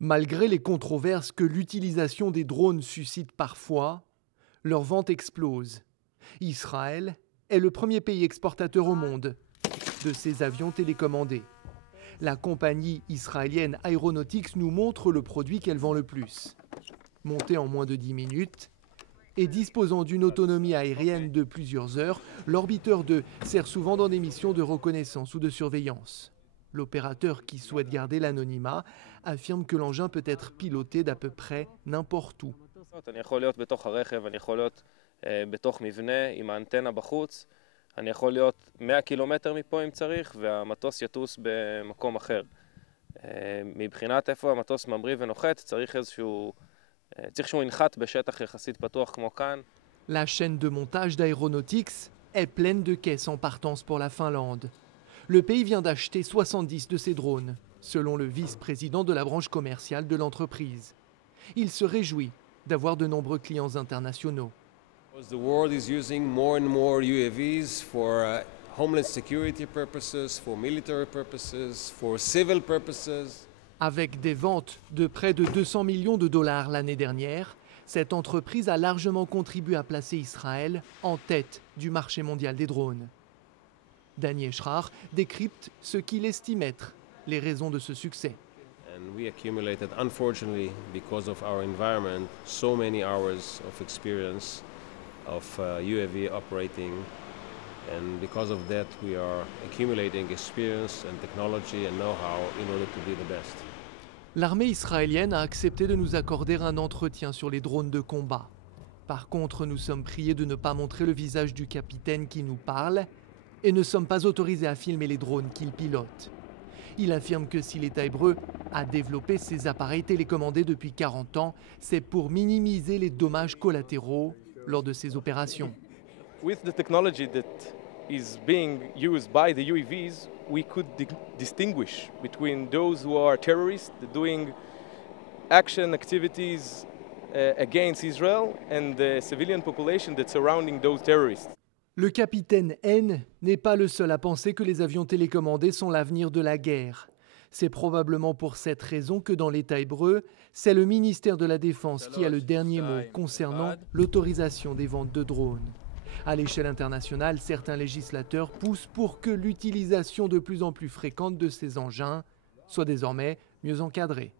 Malgré les controverses que l'utilisation des drones suscite parfois, leur vente explose. Israël est le premier pays exportateur au monde de ces avions télécommandés. La compagnie israélienne Aeronautics nous montre le produit qu'elle vend le plus. Monté en moins de 10 minutes et disposant d'une autonomie aérienne de plusieurs heures, l'orbiteur 2 sert souvent dans des missions de reconnaissance ou de surveillance. L'opérateur qui souhaite garder l'anonymat affirme que l'engin peut être piloté d'à peu près n'importe où. אני יכול להיות בתוך הרכב, אני יכול להיות בתוך מבנה עם האנטנה בחוץ, אני יכול להיות 100 קילומטר מפה אם צריך, והמטוס יטוס במקום אחר. מבחינת איפה המטוס ממריא ונוחת, צריך שהוא ינחת בשטח יחסית פתוח כמו כאן. La chaîne de montage d'Aeronautics est pleine de caisses en partance pour la Finlande. Le pays vient d'acheter 70 de ces drones, selon le vice-président de la branche commerciale de l'entreprise. Il se réjouit d'avoir de nombreux clients internationaux. The world is using more and more UAVs for homeland security purposes, for military purposes, for civil purposes. Avec des ventes de près de 200 millions de dollars l'année dernière, cette entreprise a largement contribué à placer Israël en tête du marché mondial des drones. Daniel Schrar décrypte ce qu'il estime être les raisons de ce succès. And we accumulated, unfortunately, because of our environment, so many hours of experience of UAV operating. And because of that, we are accumulating experience and technology and know-how in order to be the best. L'armée israélienne a accepté de nous accorder un entretien sur les drones de combat. Par contre, nous sommes priés de ne pas montrer le visage du capitaine qui nous parle et ne sommes pas autorisés à filmer les drones qu'il pilote. Il affirme que si l'État hébreu a développé ces appareils télécommandés depuis 40 ans, c'est pour minimiser les dommages collatéraux lors de ces opérations. With the technology that is being used by the UAVs, we could distinguish between those who are terrorists doing action activities against Israel and the civilian population that's surrounding those terrorists. Le capitaine N n'est pas le seul à penser que les avions télécommandés sont l'avenir de la guerre. C'est probablement pour cette raison que dans l'État hébreu, c'est le ministère de la Défense qui a le dernier mot concernant l'autorisation des ventes de drones. À l'échelle internationale, certains législateurs poussent pour que l'utilisation de plus en plus fréquente de ces engins soit désormais mieux encadrée.